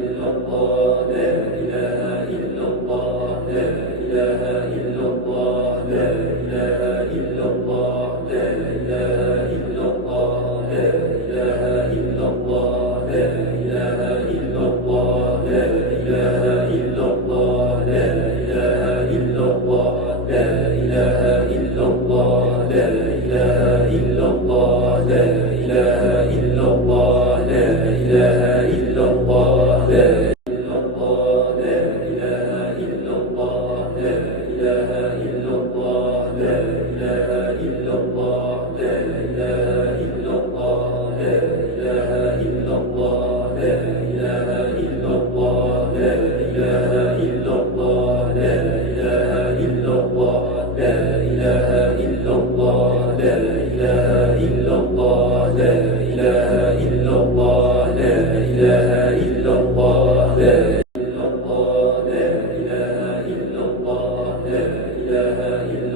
الله لا إله إلا الله لا إله إلا الله لا إله إلا الله لا إله إلا الله لا إله إلا الله لا إله إلا الله لا إله إلا الله لا إله إلا الله لا إله إلا الله لا إله إلا الله لا إله إلا الله لا إله إلا الله لا إله إلا